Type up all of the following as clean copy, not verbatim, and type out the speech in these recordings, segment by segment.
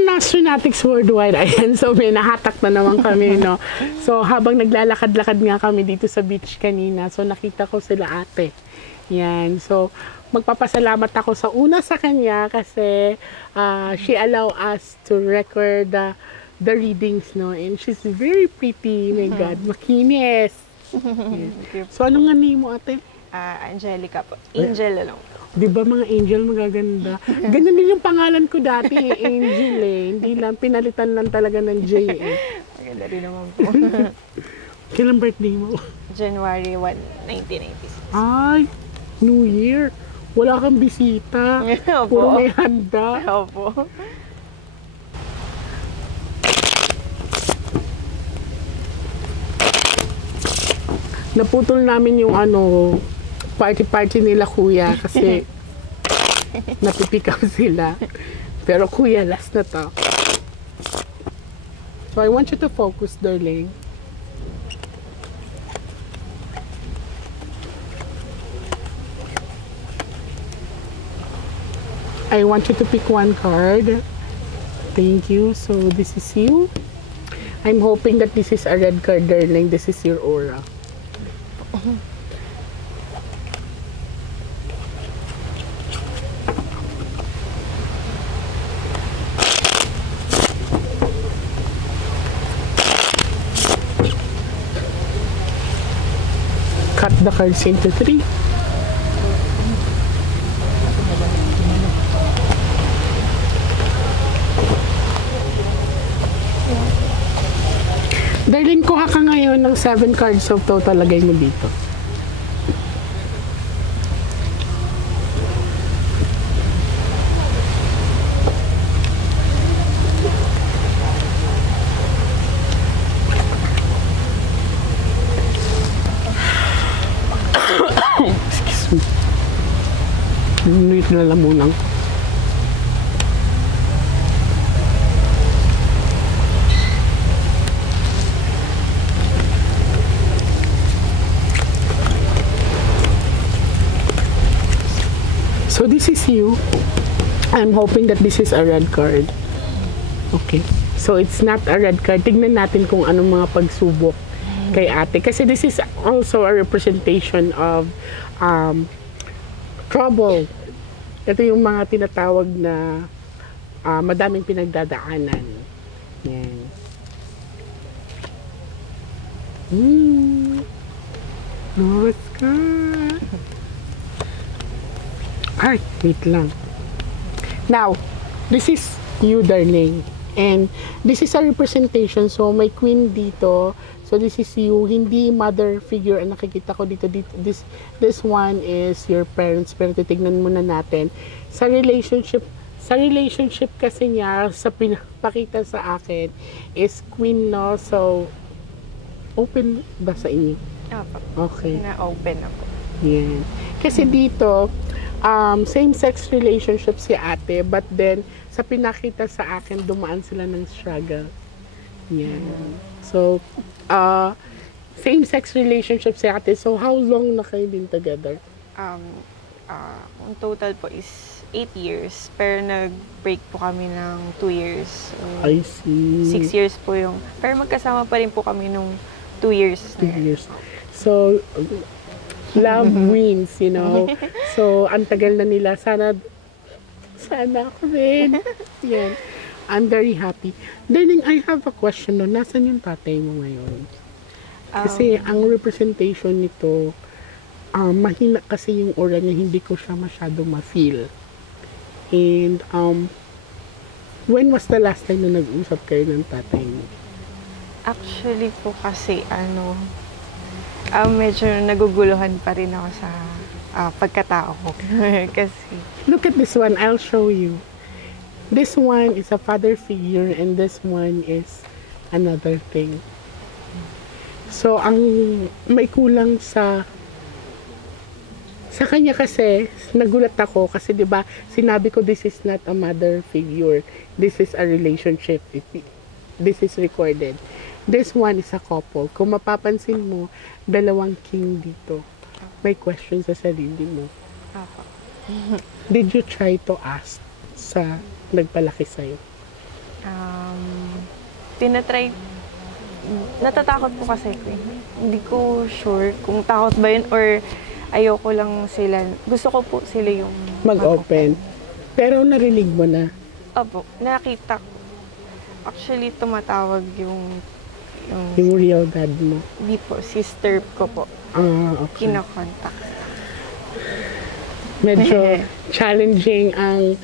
mga Nostronatics Worldwide, ayan, so may nahatak na naman kami, no? So, habang naglalakad-lakad nga kami dito sa beach kanina, so nakita ko sila ate. Yan, so magpapasalamat ako sa una sa kanya kasi she allow us to record the readings, no? And she's very pretty, my God, makinis. Yes. So, ano nga name mo, ate? Angelica po. Angel lang. Di ba mga angel magaganda? Ganyan din yung pangalan ko dati, Angel eh. Hindi lang, pinalitan lang talaga ng J eh. Maganda rin naman po. Kailan birthday mo? January 1, 1996. Ay, New Year. Wala kang bisita. Opo. Puro may handa. Opo. Naputol namin yung party nila kuya kasi napipikaw sila. Pero kuya, last na to. So I want you to focus, darling. I want you to pick one card. Thank you. So this is you. I'm hoping that this is a red card, darling. This is your aura. Cut the cards into 3. Darling, kuha ka ngayon ng 7 cards of total, lagay mo dito. Excuse me. Nuit na lamunang. So this is you. I'm hoping that this is a red card. Okay. So it's not a red card. Tignan natin kung anong mga pagsubok kay ate. Kasi this is also a representation of trouble. Ito yung mga tinatawag na madaming pinagdadaanan. Yan. Namaskar. Ay, wait lang. Now, this is you, darling. And this is a representation. So, may queen dito. So, this is you. Hindi mother figure ang nakikita ko dito. This one is your parents. Pero titignan muna natin. Sa relationship kasi niya, sa pinapakita sa akin, is queen, no? So, open ba sa inyo? Opo. Okay. Na-open na po. Yan. Kasi dito, same-sex relationship si ate, but then, sa pinakita sa akin, dumaan sila ng struggle. Yan. So, same-sex relationship si ate. So, how long na kayo din together? Ang total po is 8 years, pero nag-break po kami ng 2 years. So, I see. 6 years po yung, pero magkasama pa rin po kami nung 2 years. 2 years. So, love wins, you know. So, ang tagal na nila. Sana ako din. Yan. I'm very happy. Darling, I have a question. No? Nasaan yung tatay mo ngayon? Kasi ang representation nito, mahina kasi yung aura niya. Hindi ko siya masyado ma-feel. And, when was the last time na nag-usap kayo ng tatay mo? Actually po kasi, medyo naguguluhan pa rin ako sa pagkatao ko. Kasi, look at this one. I'll show you. This one is a father figure and this one is another thing. So, ang may kulang sa kanya kasi, nagulat ako kasi 'di ba sinabi ko this is not a mother figure. This is a relationship. This is recorded. This one is a couple. Kung mapapansin mo, dalawang king dito. May question sa sarili mo. ako. Did you try to ask sa nagpalaki sa'yo? Tinatry, natatakot po kasi ko eh. Hindi ko sure kung takot ba yun or ayoko lang sila. Gusto ko po sila yung Mag-open. Pero narinig mo na. Opo, nakita ko. Actually, tumatawag yung Yung real dad mo. Hindi po, sister ko po. Okay. Kinakontak. Medyo challenging ang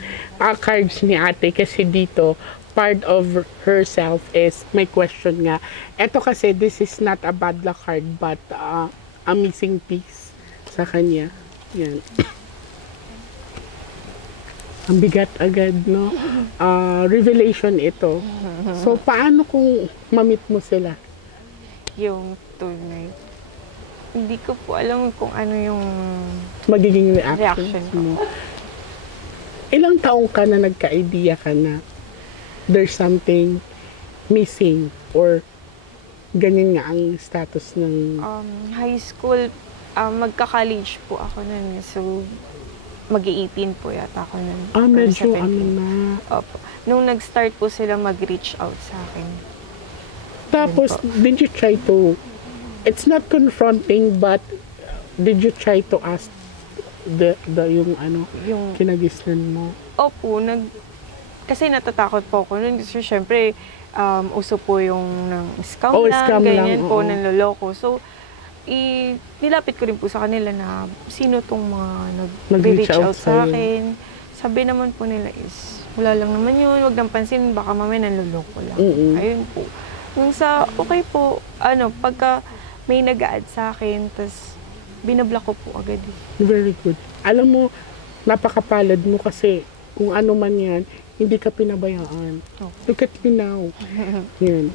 cards ni ate kasi dito, part of herself is may question nga. Ito kasi, this is not a bad luck card but a missing piece sa kanya. Yan. Ang bigat agad, no? Revelation ito. So, paano kung mamit mo sila? Yung tunay. Hindi ko po alam kung ano yung Magiging reaction reactions ko. mo. Ilang taong ka na nagka-idea ka na there's something missing or ganyan nga ang status ng... High school, magka-college po ako nun. So, mag-18 po yata ako nun. Or medyo 17. ano na. Opo. Nung nag-start po sila mag-reach out sa akin. Tapos, did you try to... It's not confronting, but did you try to ask yung kinagisnan mo? Opo, kasi natatakot po ako nun. Kasi syempre, uso po yung ng scam lang, scam ganyan lang, po, oo. nanloloko. So, nilapit ko rin po sa kanila na sino tong mga nag-reach out sa akin. Sabi naman po nila is, wala lang naman yun, wag nang pansin, baka mamaya nanloloko lang. Ayun po. Nung okay po, pagka may nag-a-add sa akin, tas binablock ko po agad. Very good. Alam mo, napakapalad mo kasi kung ano man yan, hindi ka pinabayaan. Oh. Look at you now. Yan.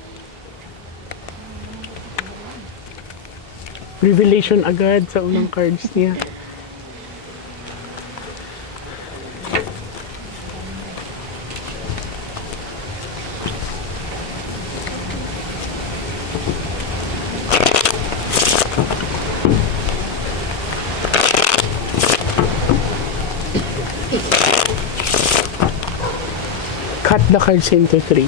Revelation agad sa unang cards niya. Cut the cards into 3.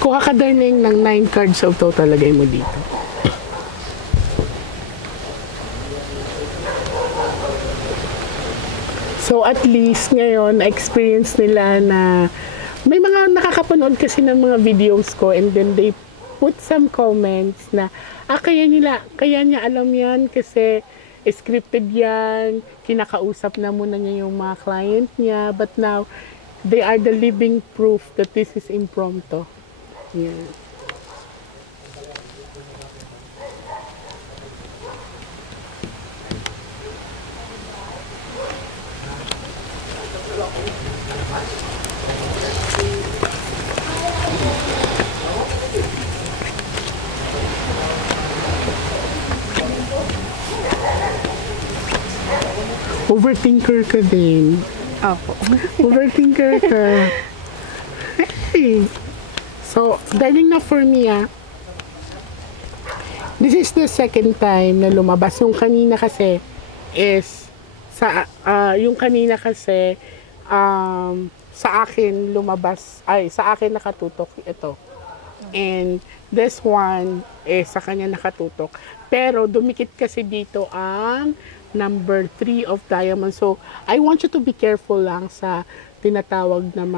Kuha ka darling ng 9 cards of total, lagay mo dito. So at least ngayon, na-experience nila na may mga nakakapanood kasi ng mga videos ko and then they put some comments na kaya niya alam yan kasi scripted yan, kinakausap na muna niya yung mga client niya, but now they are the living proof that this is impromptu. Yeah. Overthinker ka din. Opo. Overthinker ka. Hey. So, darling na for me this is the second time na lumabas. Yung kanina kasi is sa akin lumabas, sa akin nakatutok ito. And this one sa kanya nakatutok. Pero dumikit kasi dito ang number 3 of diamond. So, I want you to be careful lang sa tinatawag na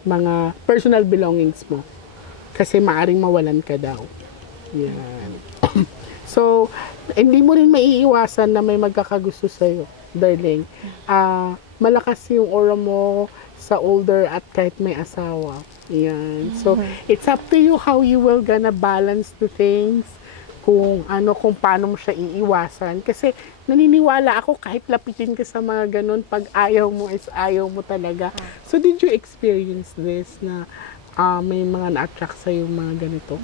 mga personal belongings mo. Kasi maaring mawalan ka daw. Yan. So, hindi mo rin maiiwasan na may magkakagusto sa'yo, darling. Malakas yung aura mo sa older at kahit may asawa. Yan. So, it's up to you how you will gonna balance the things. Kung paano mo siya iiwasan. Kasi naniniwala ako kahit lapitin ka sa mga ganun, pag ayaw mo is ayaw mo talaga. So did you experience this na may mga na-attract sa'yo mga ganito?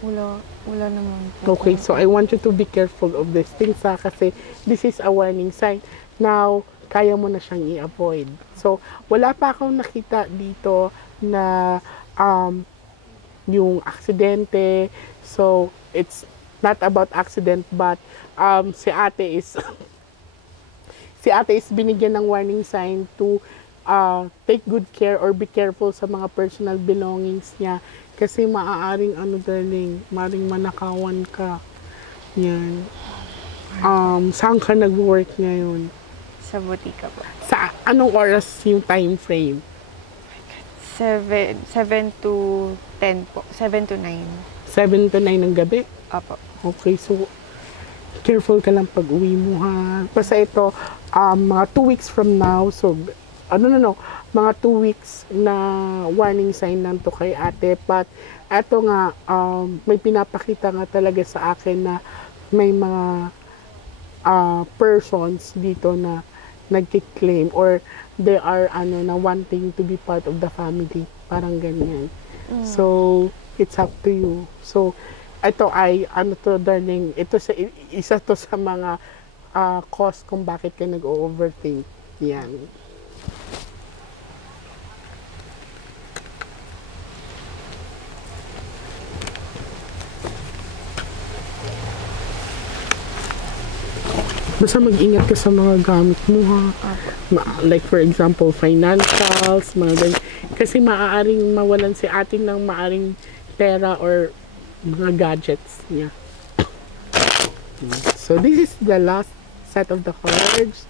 Wala naman po. Okay, so I want you to be careful of these things kasi this is a warning sign. Now, kaya mo na siyang i-avoid. So, wala pa akong nakita dito na yung aksidente. So, it's not about accident, but si ate is si ate is binigyan ng warning sign to take good care or be careful sa mga personal belongings niya kasi maaaring darling, maaaring manakawan ka. Yan. Saan ka nag-work ngayon? Sa butika po. Sa anong oras yung time frame? 7 to 10 po. 7 to 9. 7 to 9 ng gabi? Apo. Okay, so careful ka lang pag uwi mo ha. Basta ito, mga 2 weeks from now, so mga 2 weeks na warning sign nanto kay ate. But eto nga, may pinapakita nga talaga sa akin na may mga persons dito na nagki-claim or they are na wanting to be part of the family. Parang ganyan. So, it's up to you. So, ito ay, darling, ito isa to sa mga cause kung bakit ka nag-overthink. Yan. Basta mag-ingat ka sa mga gamit mo ha. Like for example, financials, mga ganyan. Kasi maaaring mawalan si atin ng maaaring pera or mga gadgets niya. So this is the last set of the cards.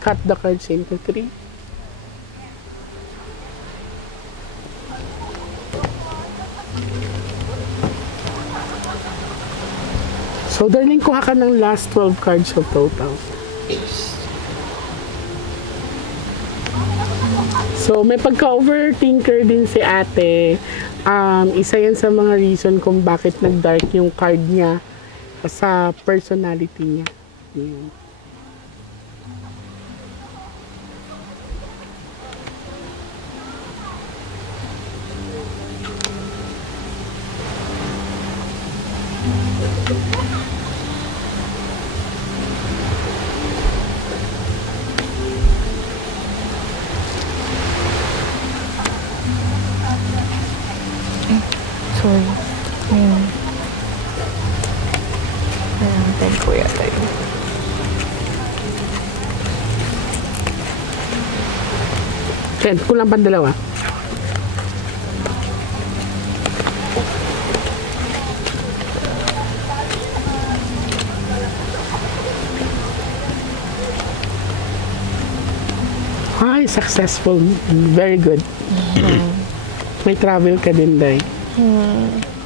Cut the cards into 3. So, darling, kuha ka ng last 12 cards of total. So, may pagka-overthinker din si ate. Isa yan sa mga reason kung bakit nag-dark yung card niya sa personality niya. Yun. Sorry. Ayun. Nangangatan ko yata yun. Ken, kulang pa dalawa. Ay, successful. Very good. May travel ka din, Day.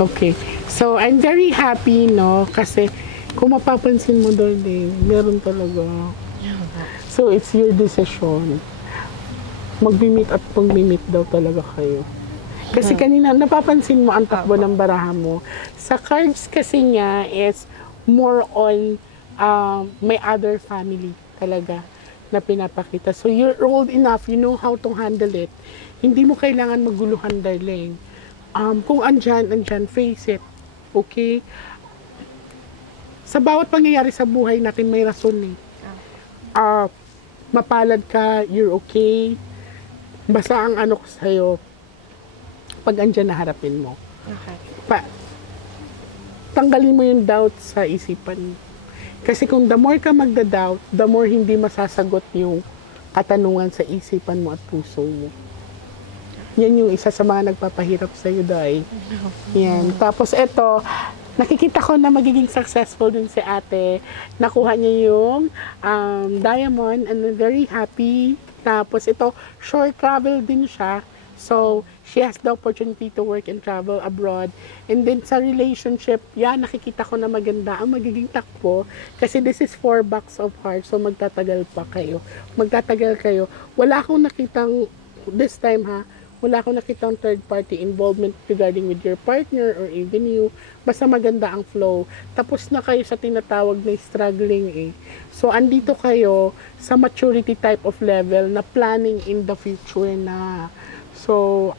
Okay. So, I'm very happy, no? Kasi, kung mapapansin mo doon din, meron talaga. So, it's your decision. Mag-meet at mag-meet daw talaga kayo. Kasi kanina, napapansin mo ang takbo ng baraha mo. Sa cards kasi niya is more on may other family talaga na pinapakita. So, you're old enough, you know how to handle it. Hindi mo kailangan maguluhan, darling. Kung andyan, face it. Okay? Sa bawat pangyayari sa buhay natin, may rason eh. Mapalad ka, you're okay. Basta ang ano ko sa'yo, pag andyan na harapin mo. Okay. Tanggalin mo yung doubt sa isipan mo. Kasi kung the more ka magda-doubt, the more hindi masasagot yung katanungan sa isipan mo at puso mo. Yan yung isa sa mga nagpapahirap sa'yo, Day. Yan. Tapos eto, nakikita ko na magiging successful din si ate. Nakuha niya yung diamond and I'm very happy. Tapos ito, short travel din siya. So, she has the opportunity to work and travel abroad. And then sa relationship, yan, nakikita ko na maganda ang magiging takbo. Kasi this is 4 box of hearts. So, magtatagal pa kayo. Magtatagal kayo. Wala akong nakitang, this time ha, wala akong nakitang third party involvement regarding with your partner or even you. Basta maganda ang flow. Tapos na kayo sa tinatawag na struggling eh. So, andito kayo sa maturity type of level na planning in the future na. So,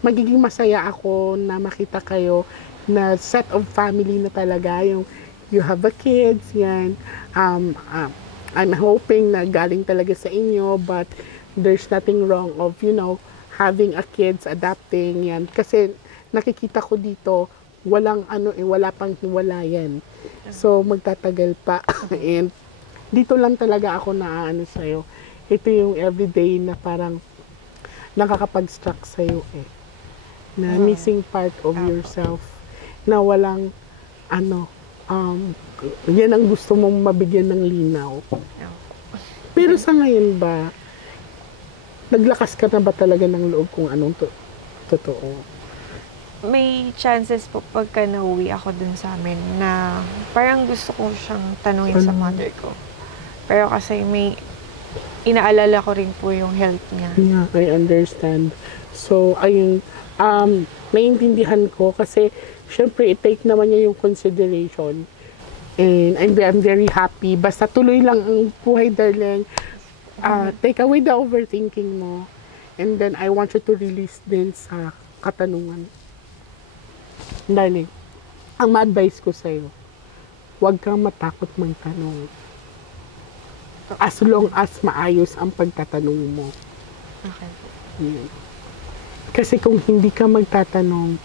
magiging masaya ako na makita kayo na set of family na talaga. Yung you have a kids, yan. I'm hoping na galing talaga sa inyo, but there's nothing wrong of, you know, having a kids, adapting, yan. Kasi nakikita ko dito, walang wala pang hiwalayan. So, magtatagal pa. And dito lang talaga ako naaano sa'yo. Ito yung everyday na parang nakakapag-struck sa'yo eh. Na missing part of yourself. Na walang yan ang gusto mong mabigyan ng linaw. Pero sa ngayon ba, naglakas ka na ba talaga ng loob kung anong totoo? May chances po pagka nauwi ako dun sa amin na parang gusto ko siyang tanungin sa mother ko. Pero kasi may inaalala ko rin po yung health niya. Yeah, I understand. So, ayun, naiintindihan ko kasi syempre, i-take naman niya yung consideration. And I'm very happy. Basta tuloy lang ang buhay, darling. Take away the overthinking mo. And then, I want you to release din sa katanungan. Darling, ang ma-advise ko sa'yo, huwag kang matakot magtanong. As long as maayos ang pagtatanong mo. Okay. Yan. Kasi kung hindi ka magtatanong,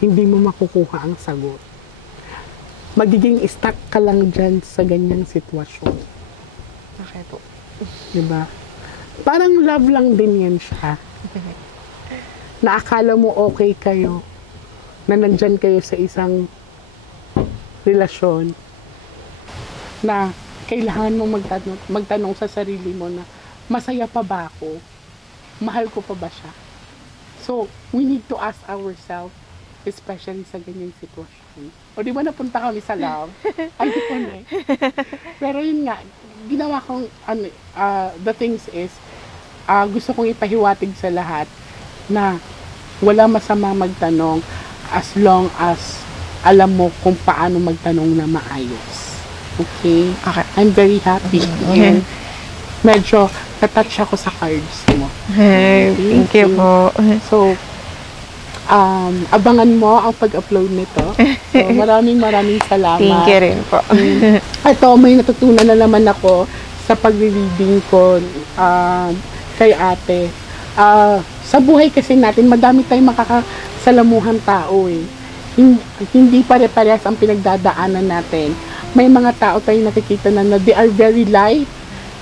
hindi mo makukuha ang sagot. Magiging stuck ka lang dyan sa ganyang sitwasyon. Okay po. Diba? Parang love lang din yan siya. Na akala mo okay kayo, na nandyan kayo sa isang relasyon, na kailangan mo magtanong sa sarili mo na, masaya pa ba ako? Mahal ko pa ba siya? So, we need to ask ourselves, especially sa ganyang sitwasyon. O di ba napunta kami sa love? Ay, di ko na eh. Pero yun nga, ginawa kong, the things is, gusto kong ipahiwatig sa lahat na wala masama magtanong as long as alam mo kung paano magtanong na maayos. Okay? I'm very happy. And medyo natouch ako sa cards mo. Thank you po. So, abangan mo ang pag-upload nito. So, maraming salamat. Thank you rin po. Ito, may natutunan na naman ako sa pag-reading ko kay ate. Sa buhay kasi natin, madami tayong makakasalamuhan tao eh. Hindi pare-parehas ang pinagdadaanan natin. May mga tao tayong nakikita na they are very light,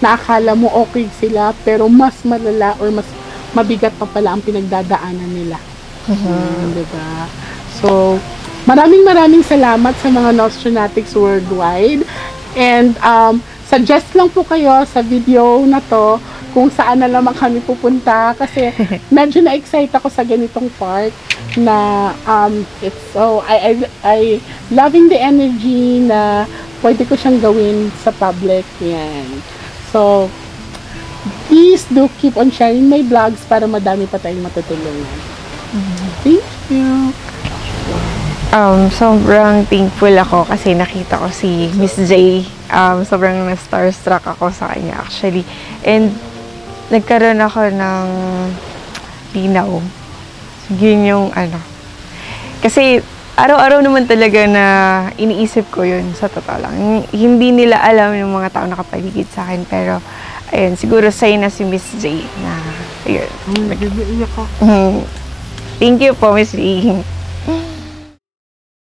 na akala mo okay sila, pero mas malala or mas mabigat pa pala ang pinagdadaanan nila. Diba? So, maraming salamat sa mga Nostronatics worldwide. And suggest lang po kayo sa video na to kung saan na naman kami pupunta kasi medyo na-excite ako sa ganitong part na it's so I loving the energy na pwede ko siyang gawin sa public. Yan. So, please do keep on sharing my vlogs para madami pa tayong matutulungan. Thank you. Sobrang thankful ako kasi nakita ko si Miss J. Sobrang na-starstruck ako sa kanya actually. And nagkaroon ako ng linaw. Yun yung Kasi araw-araw naman talaga na iniisip ko yun sa totoo lang. Hindi nila alam yung mga tao nakapaligid sa akin. Pero, ayun, siguro sa'yo na si Miss J na, ayun. Nag-iiyak ako. Thank you po, Miss J.